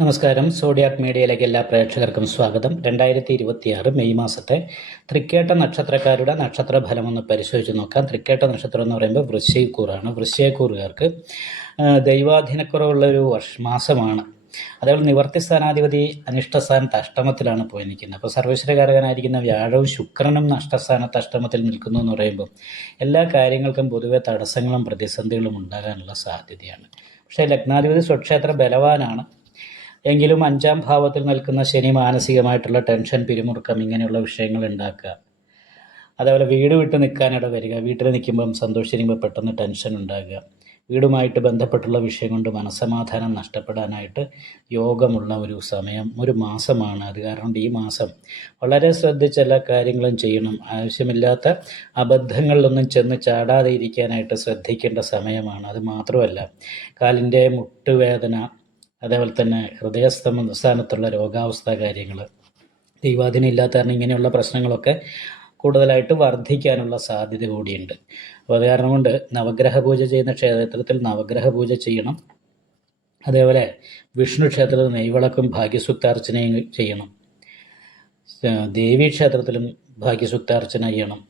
നമസ്കാരം. സോഡിയാക് മീഡിയയിലേക്ക് എല്ലാ പ്രേക്ഷകർക്കും സ്വാഗതം. 2026 മെയ് മാസത്തെ തൃക്കേട്ട നക്ഷത്രക്കാരുടെ നക്ഷത്രഫലം ഒന്ന് പരിശോധിച്ച് നോക്കാം. തൃക്കേട്ട നക്ഷത്രം എന്ന് പറയുമ്പോൾ വൃശ്ചികക്കൂറാണ്. വൃശ്ചികക്കൂറുകാർക്ക് ദൈവാധീനക്കുറവുള്ളൊരു മാസമാണ്. അതേപോലെ നിവർത്തി സ്ഥാനാധിപതി അനിഷ്ടസ്ഥാനത്ത് അഷ്ടമത്തിലാണ് പോയി നിൽക്കുന്നത്. അപ്പോൾ സർവ്വേശ്വരകാരകനായിരിക്കുന്ന വ്യാഴവും ശുക്രനും നഷ്ടസ്ഥാനത്ത് അഷ്ടമത്തിൽ നിൽക്കുന്നു എന്ന് പറയുമ്പോൾ എല്ലാ കാര്യങ്ങൾക്കും പൊതുവെ തടസ്സങ്ങളും പ്രതിസന്ധികളും ഉണ്ടാകാനുള്ള സാധ്യതയാണ്. പക്ഷേ ലഗ്നാധിപതി സ്വക്ഷേത്ര ബലവാനാണ്. എങ്കിലും 5ാം ഭാവത്തിൽ നിൽക്കുന്ന ശനി മാനസികമായിട്ടുള്ള ടെൻഷൻ, പിരിമുറുക്കം ഇങ്ങനെയുള്ള വിഷയങ്ങൾ ഉണ്ടാക്കുക. അതേപോലെ വീട് വിട്ട് നിൽക്കാനിട വരിക. വീട്ടിൽ നിൽക്കുമ്പം സന്തോഷിക്കുമ്പോൾ പെട്ടെന്ന് ടെൻഷൻ ഉണ്ടാകുക. വീടുമായിട്ട് ബന്ധപ്പെട്ടുള്ള വിഷയം കൊണ്ട് മനസ്സമാധാനം നഷ്ടപ്പെടാനായിട്ട് യോഗമുള്ള ഒരു സമയം, ഒരു മാസമാണ്. അത് കാരണം ഈ മാസം വളരെ ശ്രദ്ധിച്ച് എല്ലാ കാര്യങ്ങളും ചെയ്യണം. ആവശ്യമില്ലാത്ത അബദ്ധങ്ങളിലൊന്നും ചെന്ന് ചാടാതെ ഇരിക്കാനായിട്ട് ശ്രദ്ധിക്കേണ്ട സമയമാണ്. അത് മാത്രമല്ല, കാലിൻ്റെ മുട്ടുവേദന, അതേപോലെ തന്നെ ഹൃദയസ്ഥാനത്തുള്ള രോഗാവസ്ഥ കാര്യങ്ങൾ, ദൈവാധീനം ഇല്ലാത്ത കാരണം ഇങ്ങനെയുള്ള പ്രശ്നങ്ങളൊക്കെ കൂടുതലായിട്ട് വർദ്ധിക്കാനുള്ള സാധ്യത കൂടിയുണ്ട്. അപ്പോൾ അത് കാരണം കൊണ്ട് നവഗ്രഹ പൂജ ചെയ്യുന്ന ക്ഷേത്രത്തിൽ നവഗ്രഹ പൂജ ചെയ്യണം. അതേപോലെ വിഷ്ണു ക്ഷേത്രത്തിൽ നെയ്വിളക്കും ഭാഗ്യസൂക്താർച്ചനയും ചെയ്യണം. ദേവീ ക്ഷേത്രത്തിലും ഭാഗ്യസൂക്താർച്ചന ചെയ്യണം.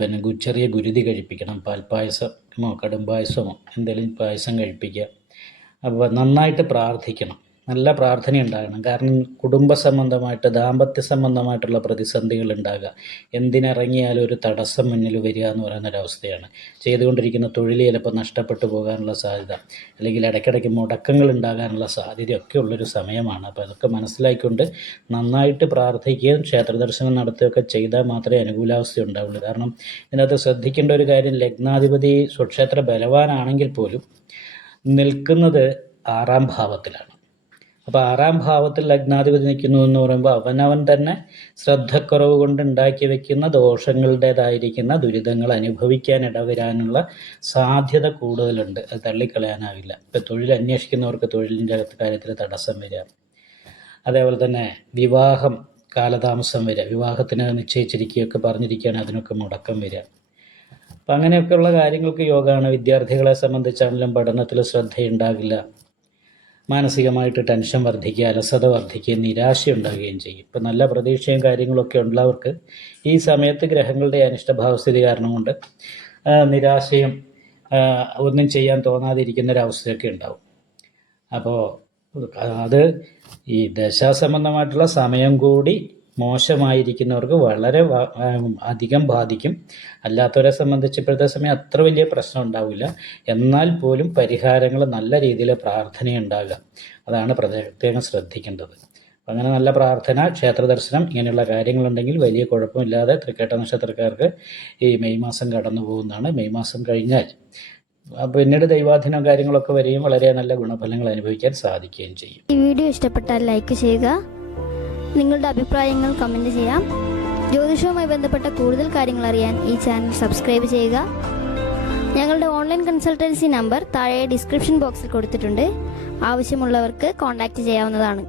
പിന്നെ ചെറിയ ഗുരുതി കഴിപ്പിക്കണം. പാൽപ്പായസമോ കടുംപായസമോ എന്തെങ്കിലും പായസം കഴിപ്പിക്കുക. അപ്പോൾ നന്നായിട്ട് പ്രാർത്ഥിക്കണം. നല്ല പ്രാർത്ഥന ഉണ്ടാകണം. കാരണം കുടുംബ സംബന്ധമായിട്ട്, ദാമ്പത്യ സംബന്ധമായിട്ടുള്ള പ്രതിസന്ധികൾ ഉണ്ടാകുക, എന്തിനിറങ്ങിയാലും ഒരു തടസ്സം മുന്നിൽ വരിക എന്ന് പറയുന്നൊരവസ്ഥയാണ്. ചെയ്തുകൊണ്ടിരിക്കുന്ന തൊഴിൽ ചിലപ്പോൾ നഷ്ടപ്പെട്ടു പോകാനുള്ള സാധ്യത, അല്ലെങ്കിൽ ഇടയ്ക്കിടയ്ക്ക് മുടക്കങ്ങൾ ഉണ്ടാകാനുള്ള സാധ്യതയൊക്കെ ഉള്ളൊരു സമയമാണ്. അപ്പോൾ അതൊക്കെ മനസ്സിലാക്കിക്കൊണ്ട് നന്നായിട്ട് പ്രാർത്ഥിക്കുകയും ക്ഷേത്ര ദർശനം നടത്തുകയൊക്കെ ചെയ്താൽ മാത്രമേ അനുകൂലാവസ്ഥ ഉണ്ടാവുള്ളൂ. കാരണം ഇതിനകത്ത് ശ്രദ്ധിക്കേണ്ട ഒരു കാര്യം, ലഗ്നാധിപതി സ്വക്ഷേത്ര ബലവാനാണെങ്കിൽ പോലും നിൽക്കുന്നത് 6ാം ഭാവത്തിലാണ്. അപ്പോൾ 6ാം ഭാവത്തിൽ ലഗ്നാധിപതി നിൽക്കുന്നു എന്ന് പറയുമ്പോൾ അവനവൻ തന്നെ ശ്രദ്ധക്കുറവ് കൊണ്ട് ഉണ്ടാക്കി വയ്ക്കുന്ന ദോഷങ്ങളുടേതായിരിക്കുന്ന ദുരിതങ്ങൾ അനുഭവിക്കാൻ ഇടവരാനുള്ള സാധ്യത കൂടുതലുണ്ട്. അത് തള്ളിക്കളയാനാവില്ല. ഇപ്പോൾ തൊഴിൽ അന്വേഷിക്കുന്നവർക്ക് തൊഴിലിൻ്റെ കാര്യത്തിൽ തടസ്സം വരിക, അതേപോലെ തന്നെ വിവാഹം കാലതാമസം വരിക, വിവാഹത്തിന് നിശ്ചയിച്ചിരിക്കുകയൊക്കെ പറഞ്ഞിരിക്കുകയാണ്, അതിനൊക്കെ മുടക്കം വരിക. അപ്പം അങ്ങനെയൊക്കെയുള്ള കാര്യങ്ങൾക്ക് യോഗമാണ്. വിദ്യാർത്ഥികളെ സംബന്ധിച്ചാണെങ്കിലും പഠനത്തിൽ ശ്രദ്ധയുണ്ടാകില്ല, മാനസികമായിട്ട് ടെൻഷൻ വർദ്ധിക്കുക, അലസത വർദ്ധിക്കുകയും നിരാശ ഉണ്ടാകുകയും ചെയ്യും. ഇപ്പം നല്ല പ്രതീക്ഷയും കാര്യങ്ങളൊക്കെ ഉള്ളവർക്ക് ഈ സമയത്ത് ഗ്രഹങ്ങളുടെ അനിഷ്ടഭാവസ്ഥിതി കാരണം കൊണ്ട് നിരാശയും ഒന്നും ചെയ്യാൻ തോന്നാതിരിക്കുന്നൊരവസ്ഥയൊക്കെ ഉണ്ടാവും. അപ്പോൾ അത് ഈ ദശാസംബന്ധമായിട്ടുള്ള സമയം കൂടി മോശമായിരിക്കുന്നവർക്ക് വളരെ അധികം ബാധിക്കും. അല്ലാത്തവരെ സംബന്ധിച്ച് ഇപ്പോഴത്തെ സമയം അത്ര വലിയ പ്രശ്നം ഉണ്ടാവില്ല. എന്നാൽ പോലും പരിഹാരങ്ങൾ നല്ല രീതിയിൽ പ്രാർത്ഥനയുണ്ടാകുക, അതാണ് പ്രത്യേകം ശ്രദ്ധിക്കേണ്ടത്. അങ്ങനെ നല്ല പ്രാർത്ഥന, ക്ഷേത്ര ദർശനം ഇങ്ങനെയുള്ള കാര്യങ്ങളുണ്ടെങ്കിൽ വലിയ കുഴപ്പമില്ലാതെ തൃക്കേട്ട നക്ഷത്രക്കാർക്ക് ഈ മെയ് മാസം കടന്നു പോകുന്നതാണ്. മെയ് മാസം കഴിഞ്ഞാൽ പിന്നീട് ദൈവാധീനം കാര്യങ്ങളൊക്കെ വരികയും വളരെ നല്ല ഗുണഫലങ്ങൾ അനുഭവിക്കാൻ സാധിക്കുകയും ചെയ്യും. ഈ വീഡിയോ ഇഷ്ടപ്പെട്ടാൽ ലൈക്ക് ചെയ്യുക, നിങ്ങളുടെ അഭിപ്രായങ്ങൾ കമൻറ്റ് ചെയ്യാം. ജ്യോതിഷവുമായി ബന്ധപ്പെട്ട കൂടുതൽ കാര്യങ്ങൾ അറിയാൻ ഈ ചാനൽ സബ്സ്ക്രൈബ് ചെയ്യുക. ഞങ്ങളുടെ ഓൺലൈൻ കൺസൾട്ടൻസി നമ്പർ താഴെ ഡിസ്ക്രിപ്ഷൻ ബോക്സിൽ കൊടുത്തിട്ടുണ്ട്. ആവശ്യമുള്ളവർക്ക് കോൺടാക്റ്റ് ചെയ്യാവുന്നതാണ്.